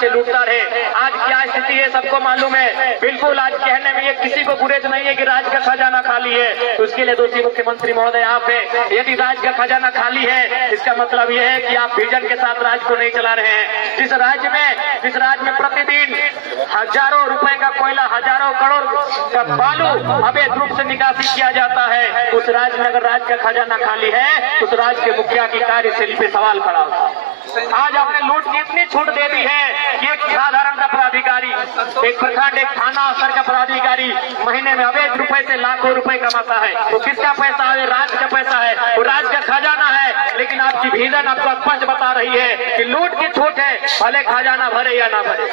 से लूटता रहे। आज क्या स्थिति है सबको मालूम है। बिल्कुल आज कहने में ये किसी को गुरेज नहीं है कि राज्य का खजाना खाली है, तो उसके लिए दोषी मुख्यमंत्री महोदय आप है। यदि राज्य का खजाना खाली है इसका मतलब यह है कि आप विजन के साथ राज्य को नहीं चला रहे हैं। जिस राज्य में प्रतिदिन हजारों रुपए का कोयला, हजारों करोड़ का बालू अवैध रूप से निकासी किया जाता है, उस राज्य में अगर राज्य का खजाना खाली है तो उस राज्य के मुखिया की कार्यशैली पे सवाल खड़ा होता है। आज आपने लूट की इतनी छूट दे दी है कि एक साधारण का पदाधिकारी, एक प्रखंड, एक थाना स्तर का पदाधिकारी महीने में अवैध रुपए से लाखों रुपए कमाता है। वो किसका पैसा है? राज्य का पैसा है, वो राज्य का खजाना है। लेकिन आपकी विजन आपको स्पष्ट बता रही है कि लूट की छूट है, भले खजाना भरे या ना भरे।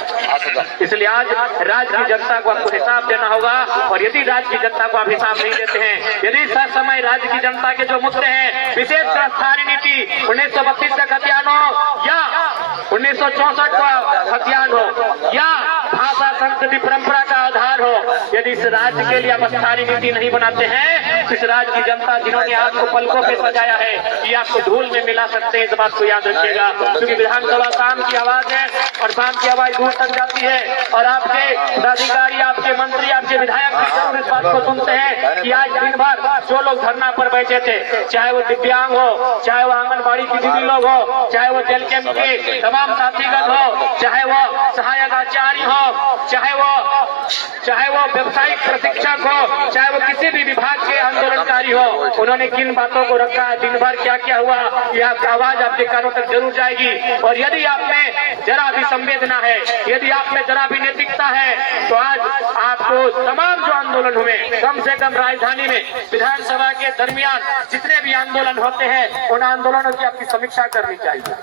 इसलिए आज राज्य की जनता को आपको हिसाब देना होगा। और यदि राज्य की जनता को आप हिसाब नहीं देते हैं, यदि सर समय राज्य की जनता के जो मुद्दे हैं, विशेषकर स्थानीय नीति 1932 का खतियान हो या 1964 का खतियान हो या भाषा संस्कृति परंपरा का आधार हो, यदि इस राज्य के लिए आप स्थानीय नीति नहीं बनाते हैं, इस राज्य की जनता जिन्होंने आपको पलकों पे सजाया है ये आपको धूल में मिला सकते हैं। इस बात को याद रखिएगा, क्योंकि विधानसभा शाम की आवाज है और शाम की आवाज दूर तक जाती है। और आपके पदाधिकारी, आपके मंत्री, आपके विधायक भी जरूर इस बात को सुनते हैं कि आज दिन भर जो लोग धरना पर बैठे थे, चाहे वो दिव्यांग हो, चाहे वो आंगनबाड़ी की दीदी लोग हो, चाहे वो जेल कैंप के तमाम साथीगण हो, चाहे वो सहायक आचार्य हो, चाहे वो व्यावसायिक प्रशिक्षक हो, चाहे वो किसी भी विभाग के आंदोलनकारी हो, उन्होंने किन बातों को रखा, दिन भर क्या क्या हुआ, ये आपकी आवाज आपके कानों तक जरूर जाएगी। और यदि आप में जरा भी संवेदना है, यदि आप में जरा भी नैतिकता है, तो आज आपको तमाम जो आंदोलन हुए, कम से कम राजधानी में विधानसभा के दरमियान जितने भी आंदोलन होते हैं, उन आंदोलनों की आपकी समीक्षा करनी चाहिए।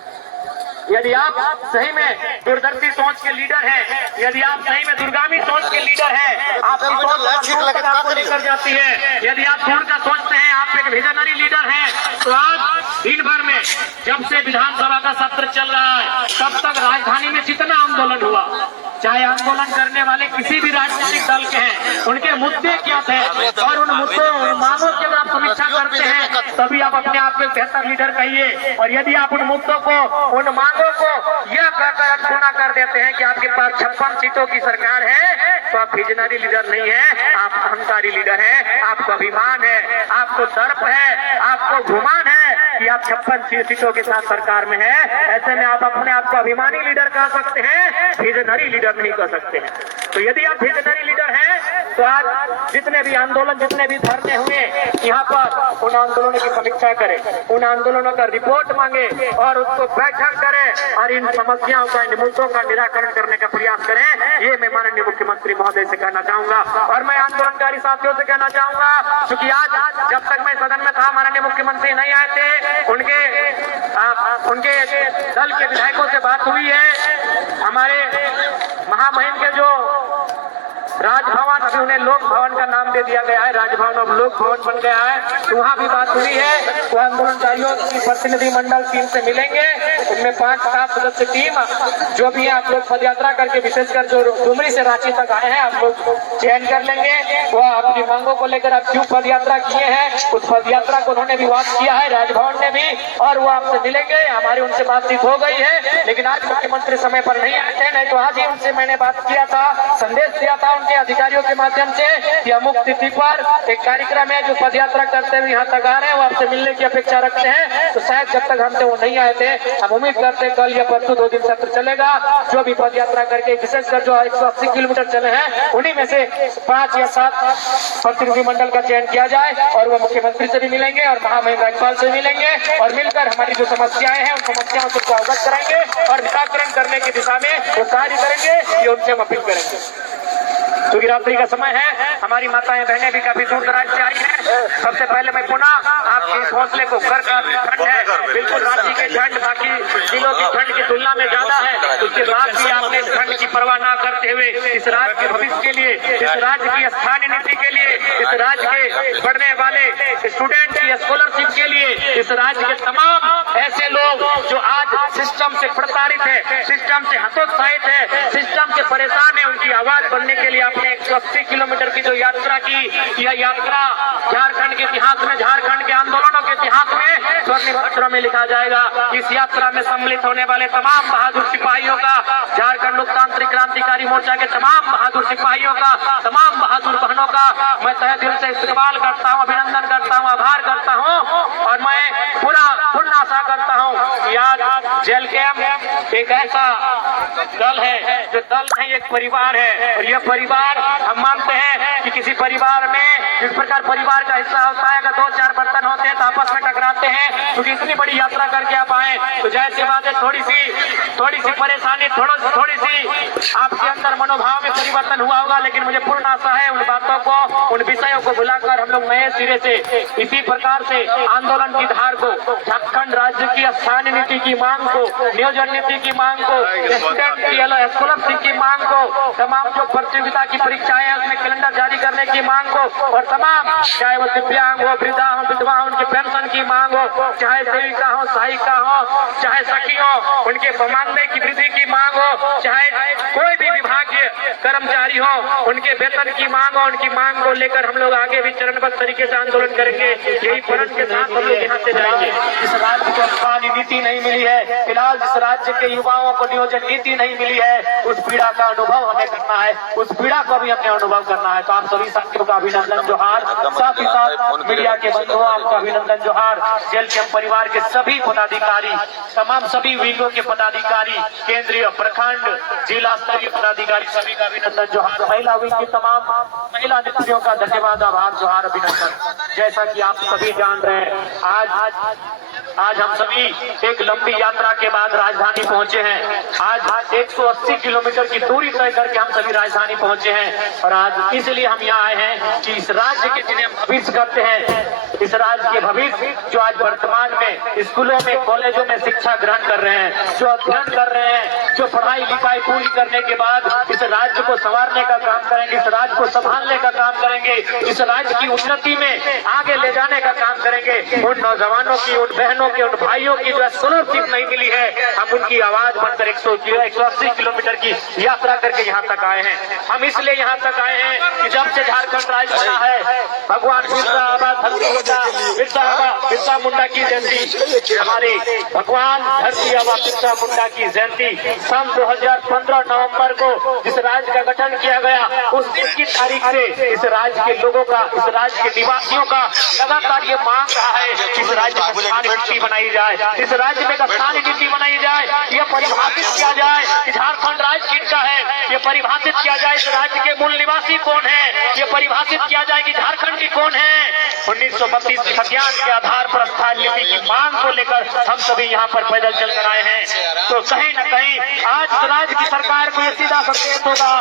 यदि आप सही में दूरदर्शी सोच के लीडर हैं, यदि आप सही में दूरगामी सोच के लीडर हैं, आपकी सोच आपको लेकर जाती है, यदि आप दूर का सोचते हैं, आप एक विजनरी लीडर हैं, तो आज दिन भर में जब से विधानसभा का सत्र चल रहा है तब तक राजधानी में जितना आंदोलन हुआ, चाहे आंदोलन करने वाले किसी भी राजनीतिक दल के हैं, उनके मुद्दे क्या थे और उन मुद्दों, उन मांगों की अगर आप समीक्षा करते हैं तभी आप अपने आप को बेहतर लीडर कहिए। और यदि आप उन मुद्दों को, उन मांगों को यह कहकर अनसुना कर देते हैं कि आपके पास 56 सीटों की सरकार है, तो आप विजनरी लीडर नहीं है, आप अहंकारी लीडर हैं। आपको अभिमान है, आपको दर्प है, आपको गुमान है कि आप 56 सीटों के साथ सरकार में है। ऐसे में आप अपने आप को अभिमानी लीडर कह सकते हैं, विजनरी लीडर नहीं कर सकते हैं। तो यदि आप विजनरी लीडर हैं तो आज जितने भी आंदोलन, जितने भी धरने हुए यहाँ पर, उन आंदोलनों की समीक्षा करें, उन आंदोलनों का रिपोर्ट मांगे और उसको बैठक करें और इन समस्याओं का, इन मुद्दों का निराकरण करने का प्रयास करें। ये मैं माननीय मुख्यमंत्री महोदय से कहना चाहूंगा। और मैं आंदोलनकारी साथियों से कहना चाहूंगा, क्योंकि आज जब तक मैं सदन में था माननीय मुख्यमंत्री नहीं आए थे, उनके दल के विधायकों से बात हुई है। हमारे महामहिम के जो राजभवन, अभी उन्हें लोक भवन का नाम दे दिया गया है, राजभवन अब लोक भवन बन गया है, तो वहाँ भी बात हुई है। वो आंदोलनकारियों की प्रतिनिधि मंडल टीम से मिलेंगे, उनमें 5-7 सदस्य टीम जो भी है आप लोग पद यात्रा करके, विशेषकर जो डुमरी से रांची तक आए हैं, आप लोग चयन कर लेंगे। वह अपनी मांगों को लेकर आप क्यों पद यात्रा किए हैं, उस पद यात्रा को उन्होंने भी बात किया है, राजभवन ने भी, और वो आपसे मिलेंगे। हमारी उनसे बातचीत हो गई है, लेकिन आज मुख्यमंत्री समय पर नहीं आए थे, नहीं तो आज ही उनसे मैंने बात किया था, संदेश दिया था उनके अधिकारियों के माध्यम से कि अमुक तिथि पर एक कार्यक्रम है, जो पद यात्रा करते हुए यहाँ तक आ रहे हैं, वो आपसे मिलने की अपेक्षा रखते हैं। तो शायद जब तक हमसे वो नहीं आए थे, हम उम्मीद करते कल या परसों 2 दिन सत्र चलेगा। जो भी पद यात्रा करके, विशेषकर जो 180 किलोमीटर चले हैं, उन्हीं में से 5 या 7 प्रतिनिधि मंडल का चयन किया जाए और वो मुख्यमंत्री से भी मिलेंगे और महामहिम राज्यपाल से मिलेंगे और मिलकर हमारी जो समस्याएं हैं, उन समस्याओं से अवगत कराएंगे और निराकरण करने की दिशा में वो कार्य करेंगे। ये उनसे हम अपील करेंगे। क्योंकि रात्रि का समय है, हमारी माताएं बहनें भी काफी दूर दराज से आई हैं। सबसे पहले मैं पुनः आपके इस हौसले को, घर का ठंड है, बिल्कुल रांची के ठंड बाकी जिलों की ठंड की तुलना में ज्यादा है, उसके बाद भी आपने इस ठंड की परवाह न करते हुए इस राज्य के भविष्य के लिए, इस राज्य की स्थानीय नीति के लिए, इस राज्य के पढ़ने वाले स्टूडेंट की स्कॉलरशिप के लिए, इस राज्य के तमाम ऐसे लोग जो आज सिस्टम से प्रताड़ित है, सिस्टम से हतोत्साहित है, सिस्टम से परेशान है, उनकी आवाज बनने के लिए आपने 180 किलोमीटर की जो यात्रा की, यह यात्रा झारखंड के इतिहास में, झारखंड के आंदोलनों के इतिहास में स्वर्णिम अक्षरों में लिखा जाएगा। इस यात्रा में सम्मिलित होने वाले तमाम बहादुर सिपाहियों का, झारखंड लोकतांत्रिक क्रांतिकारी मोर्चा के तमाम बहादुर सिपाहियों का, तमाम बहादुर बहनों का मैं तहे दिल से इस्तकबाल करता हूँ, अभिनंदन करता हूँ, आभार करता हूँ। और मैं पूर्ण आशा करता हूँ कि आज जेल कैंप एक ऐसा दल है जो दल नहीं, एक परिवार है। और यह परिवार, हम मानते हैं कि किसी परिवार में जिस प्रकार परिवार का हिस्सा होता है, अगर 2-4 बर्तन होते हैं तो आपस में टकराते हैं, क्योंकि इतनी बड़ी यात्रा करके आप आए तो जाहिर सी बात है थोड़ी सी परेशानी, थोड़ी सी आपके अंदर मनोभाव में परिवर्तन हुआ होगा। लेकिन मुझे पूर्ण आशा है उन बातों को, उन विषयों को भुलाकर हम लोग नए सिरे से इसी प्रकार से आंदोलन की धार को, झारखंड राज्य की स्थानीय नीति की मांग को, नियोजन नीति की मांग को, स्टूडेंट की स्कॉलरशिप की मांग को, तमाम जो प्रतियोगिता की परीक्षाएं हैं उसमें कैलेंडर जारी करने की मांग को, और तमाम चाहे वो दिव्यांग हो, वृद्धा हो, विधवा हो, उनकी पेंशन की मांग हो, चाहे सेविका हो, सहायिका हो, चाहे सखी हो, उनके मानदेय की वृद्धि की मांग हो, चाहे कोई भी विभागीय कर्मचारी हो, उनके वेतन की मांग हो, उनकी मांग को लेकर हम लोग आगे भी चरणबद्ध तरीके से आंदोलन करेंगे। यही प्रण के साथ हम लोग यहाँ से जाएंगे। इस राज्य को स्थानीय नीति नहीं मिली है, फिलहाल इस राज्य के युवाओं को नियोजन नीति नहीं मिली है, उस पीड़ा का अनुभव हमें करना है, उस पीड़ा को भी हमें अनुभव करना है। तो आप सभी साथियों का अभिनंदन जोहार, साथ ही साथ मीडिया के बंधुओं आपका अभिनंदन जोहार, जेल कैंप परिवार के सभी पदाधिकारी, तमाम सभी विंगों के पदाधिकारी, केंद्रीय, प्रखंड, जिला स्तरीय पदाधिकारी, सभी का अभिनंदन जोहार। महिला विंग की तमाम महिला नेत्रियों का धन्यवाद, आभार, जोहार, अभिनंदन। जैसा कि आप सभी जान रहे हैं, आज हम सभी एक लंबी यात्रा के बाद राजधानी पहुंचे हैं। आज 180 किलोमीटर की दूरी तय करके हम सभी राजधानी पहुंचे हैं। और आज इसलिए हम यहाँ आए हैं कि इस राज्य के जिन्हें भविष्य करते हैं, इस राज्य के भविष्य जो आज वर्तमान में स्कूलों में, कॉलेजों में शिक्षा ग्रहण कर रहे हैं, जो अध्ययन कर रहे हैं, जो पढ़ाई लिखाई पूरी करने के बाद इस राज्य को संवारने का काम करेंगे, इस राज्य को संभालने का काम करेंगे, इस राज्य की उन्नति में आगे ले जाने का काम करेंगे। उन नौजवानों की, उन बहनों की, उन भाइयों की जो स्कॉलरशिप नहीं मिली है, हम उनकी आवाज बनकर 180 किलोमीटर की यात्रा करके यहाँ तक आए हैं। हम इसलिए यहाँ तक आए हैं कि जब से झारखंड राज्य बना है, भगवान बिरसा मुंडा की जयंती, हमारे भगवान धरती आबा बिरसा मुंडा की जयंती सन 2015 नवंबर को जिस राज्य का गठन किया गया, उस दिन की तारीख से इस राज्य के लोगों का, इस राज्य के निवासियों का लगातार ये मांग रहा है कि इस राज्य में स्थानीय नीति बनाई जाए, इस राज्य में स्थानीय नीति बनाई जाए, ये परिभाषित किया जाए कि झारखंड राज्य किसका है, ये परिभाषित किया जाए इस राज्य के मूल निवासी कौन है, ये परिभाषित किया जाए कि झारखंड की कौन है। 1932 के संज्ञान के आधार पर स्थानीय नीति की मांग को लेकर हम सभी यहाँ पर पैदल चलकर आए हैं। तो कहीं न कहीं आज राज्य की सरकार को ये सीधा संदेश होगा,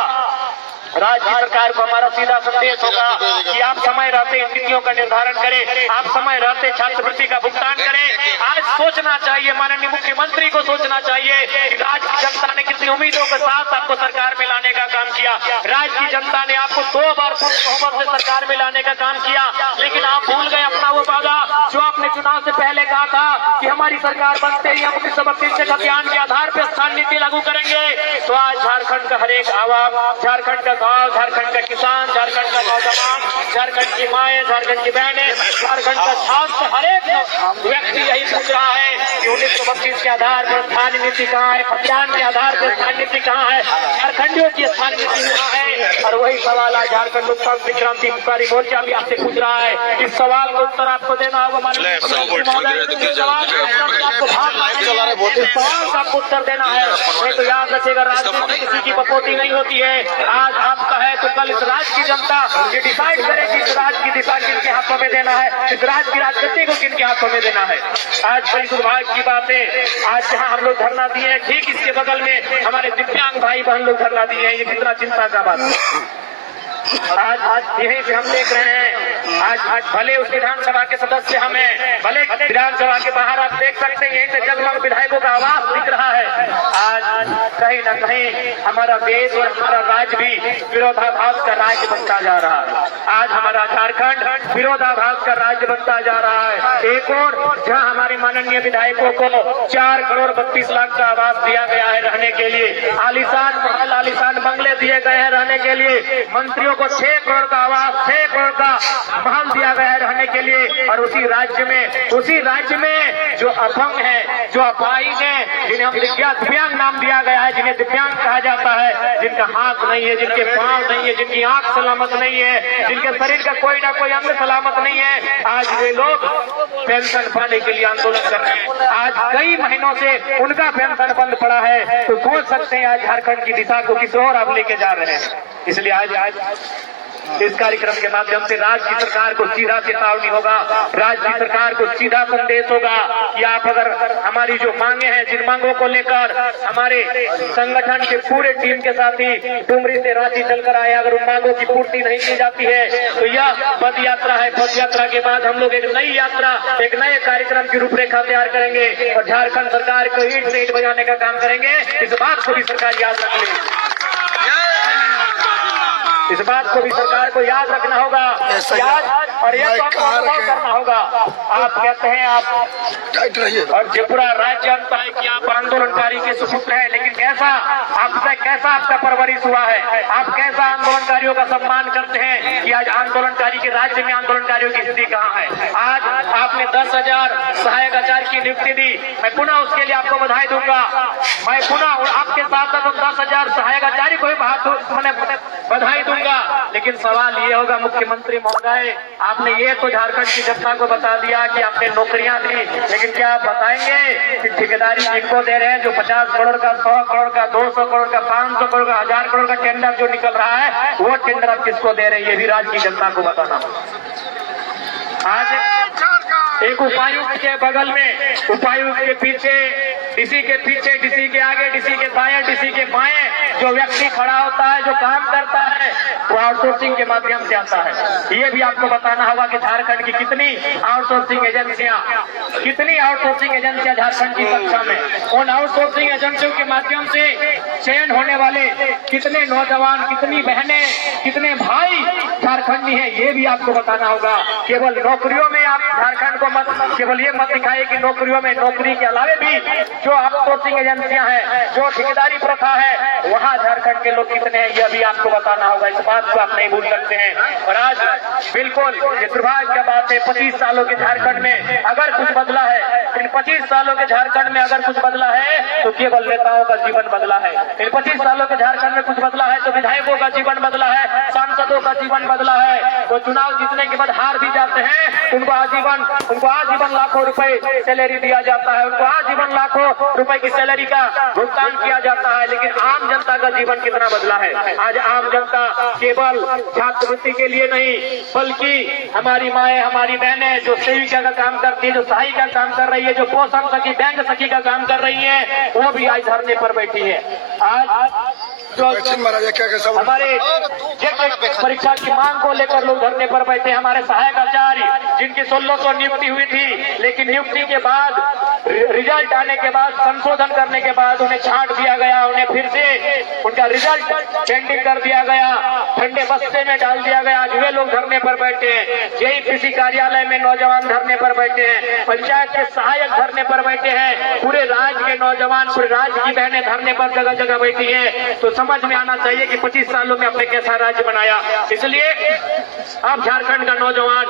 राज्य सरकार को हमारा सीधा संदेश होगा कि आप समय रहते इन नीतियों का निर्धारण करें, आप समय रहते छात्रवृत्ति का भुगतान करें। आज सोचना चाहिए, माननीय मुख्यमंत्री को सोचना चाहिए कि राज्य की जनता ने कितनी उम्मीदों के साथ आपको सरकार में लाने का काम किया। राज्य की जनता ने आपको 2 बार पूर्ण बहुमत से सरकार में लाने का काम किया, लेकिन आप भूल गए अपना वो वादा जो आपने चुनाव से पहले कहा था कि हमारी सरकार बनते ही हम 1932 के अभियान के आधार पर स्थानीय नीति लागू करेंगे। तो आज झारखंड का हर एक आवाम, झारखंड का गाँव, झारखंड का किसान, झारखंड का नौजवान, झारखंड की माएँ, झारखंड की बहनें, झारखंड का छात्र, हर एक व्यक्ति यही पूछ रहा है कि 1932 के आधार पर स्थानीय नीति कहाँ है, अभियान के आधार पर स्थानीय नीति कहाँ है, झारखंडियों की स्थानीय नीति कहाँ है। और वही सवाल आज झारखंड लोकतांत्रिक क्रांतिकारी मोर्चा भी आपसे पूछ रहा है। इस सवाल का उत्तर आपको देना होगा, माननीय सवाल का आपको उत्तर देना है। नहीं तो याद रखिएगा, राजनीति किसी की बपोती नहीं होती है। आज आपका है तो कल इस राज्य की जनता ये डिसाइड करेगी इस राज्य की दिशा किनके हाथों में देना है, इस राज्य की राजनीति को किनके हाथों में देना है। आज बड़ी दुर्भाग्य की बात है, आज जहां हम लोग धरना दिए हैं, ठीक इसके बगल में हमारे दिव्यांग भाई बहन लोग धरना दिए हैं। ये कितना चिंता का बात है। आज यही से हम देख रहे हैं, आज भले उस विधानसभा के सदस्य हमें, भले विधानसभा के बाहर आप देख सकते हैं, यही से जगमग विधायकों का आवाज दिख रहा है। आज कहीं न कहीं हमारा देश और हमारा राज्य भी विरोधाभास का राज्य बनता जा रहा है। आज हमारा झारखंड विरोधाभास का राज्य बनता जा रहा है। एक और जहां हमारे माननीय विधायकों को 4 करोड़ 32 लाख का आवास दिया गया है रहने के लिए, आलीशान महल, आलीशान बंगले दिए गए हैं रहने के लिए, मंत्रियों को 6 करोड़ का आवास, 6 करोड़ का महल दिया गया है रहने के लिए। और उसी राज्य में जो अपंग है, जो अपाहिज है, जिन्हें हम दिव्यांग नाम दिया गया है, जिन्हें दिव्यांग कहा जाता है, जिनका हाथ नहीं है, जिनके पांव नहीं है, जिनकी आंख सलामत नहीं है, जिनके शरीर का कोई ना कोई अंग सलामत नहीं है, आज वे लोग पेंशन पाने के लिए आंदोलन कर रहे हैं। आज कई महीनों से उनका पेंशन बंद पड़ा है। तो सोच सकते हैं आज झारखंड की दिशा को किस ओर आप लेके जा रहे हैं। इसलिए आज इस कार्यक्रम के माध्यम से राज्य की सरकार को सीधा चेतावनी होगा, राज्य की सरकार को सीधा संदेश होगा कि आप अगर हमारी जो मांगे हैं, जिन मांगों को लेकर हमारे संगठन के पूरे टीम के साथ ही डुमरी से रांची चलकर आए, अगर उन मांगों की पूर्ति नहीं की जाती है तो यह पद यात्रा है। पद यात्रा के बाद हम लोग एक नई यात्रा, एक नए कार्यक्रम की रूपरेखा तैयार करेंगे और झारखंड सरकार को ईंट से ईंट बजाने का काम करेंगे। इस बात को भी सरकार याद रख ले, इस बात को भी सरकार को याद रखना होगा, याद और ये बात को अनुभव करना होगा। आप कहते हैं आप और जो पूरा राज्य जानता है कि आप आंदोलनकारी के सुपुत्र हैं, लेकिन कैसा आपका परवरिश हुआ है, आप कैसा आंदोलनकारियों का सम्मान करते हैं कि आज आंदोलनकारी के राज्य में आंदोलनकारियों की स्थिति कहाँ है। आज आपने 10,000 सहायक आचार्य की नियुक्ति दी, मैं पुनः उसके लिए आपको बधाई दूंगा। मैं पुनः आपके साथ 10,000 सहायक आचार्य को भी बधाई दूंगा। लेकिन सवाल ये होगा मुख्यमंत्री महोदय, आपने ये तो झारखंड की जनता को बता दिया कि आपने नौकरियां दी, लेकिन क्या आप बताएंगे कि ठेकेदारी जिनको दे रहे हैं, जो 50 करोड़ का, 100 करोड़ का, 200 करोड़ का, 500 करोड़ का, 1000 करोड़ का टेंडर जो निकल रहा है, वो टेंडर आप किसको दे रहे हैं, ये भी राज्य की जनता को बताना। आज एक उपायुक्त के बगल में, उपायुक्त के पीछे, डीसी के पीछे, डीसी के आगे, डीसी के दाएं, डीसी के बाएं जो व्यक्ति खड़ा होता है, जो काम करता है, वो आउटसोर्सिंग के माध्यम से आता है। ये भी आपको बताना होगा कि झारखंड की कितनी आउटसोर्सिंग एजेंसियां झारखंड की कक्षा में, उन आउटसोर्सिंग एजेंसियों के माध्यम से चयन होने वाले कितने नौजवान, कितनी बहनें, कितने भाई झारखंडी हैं, ये भी आपको बताना होगा। केवल नौकरियों में आप झारखंड को केवल ये मत दिखाइए कि नौकरियों में, नौकरी के अलावे भी जो आउटसोर्सिंग एजेंसियां हैं, जो ठेकेदारी प्रथा है, वहाँ झारखंड के लोग कितने हैं, यह भी आपको बताना होगा। इस बात को आप नहीं भूल सकते हैं। और आज बिल्कुल ये दुर्भाग्य की बात है, 25 सालों के झारखंड में अगर कुछ बदला है, इन 25 सालों के झारखंड में अगर कुछ बदला है तो केवल नेताओं का जीवन बदला है। इन 25 सालों के झारखंड में कुछ बदला है तो विधायकों का जीवन बदला है, सांसदों का जीवन बदला है। तो चुनाव जीतने के बाद हार भी जाते हैं, उनको आजीवन लाखों रुपए सैलरी दिया जाता है, उनको आजीवन लाखों रुपए की सैलरी का भुगतान किया जाता है। लेकिन आम जनता का जीवन कितना बदला है। आज आम जनता केवल छात्रवृत्ति के लिए नहीं, बल्कि हमारी माएं, हमारी बहनें जो सेविका का काम करती है, जो सहायिका का काम कर रही है, जो पोषण सखी, बैंक सखी का काम कर रही है, वो भी आज धरने पर बैठी है। आज जो हमारे परीक्षा की मांग को लेकर लोग धरने पर बैठे, हमारे सहायक आचार्य जिनकी 1600 नियुक्ति हुई थी, लेकिन नियुक्ति के बाद, रिजल्ट आने के बाद, संशोधन करने के बाद उन्हें छांट दिया गया, उन्हें फिर से उनका रिजल्ट पेंडिंग कर दिया गया, ठंडे बस्ते में डाल दिया गया। आज वे लोग धरने पर बैठे हैं, जेईपीसी कार्यालय में नौजवान धरने पर बैठे हैं, पंचायत के सहायक धरने पर बैठे हैं, पूरे राज्य के नौजवान, पूरे राज्य की बहनें धरने पर जगह जगह बैठी है। तो समझ में आना चाहिए कि 25 सालों में आपने कैसा राज्य बनाया। इसलिए अब झारखंड का नौजवान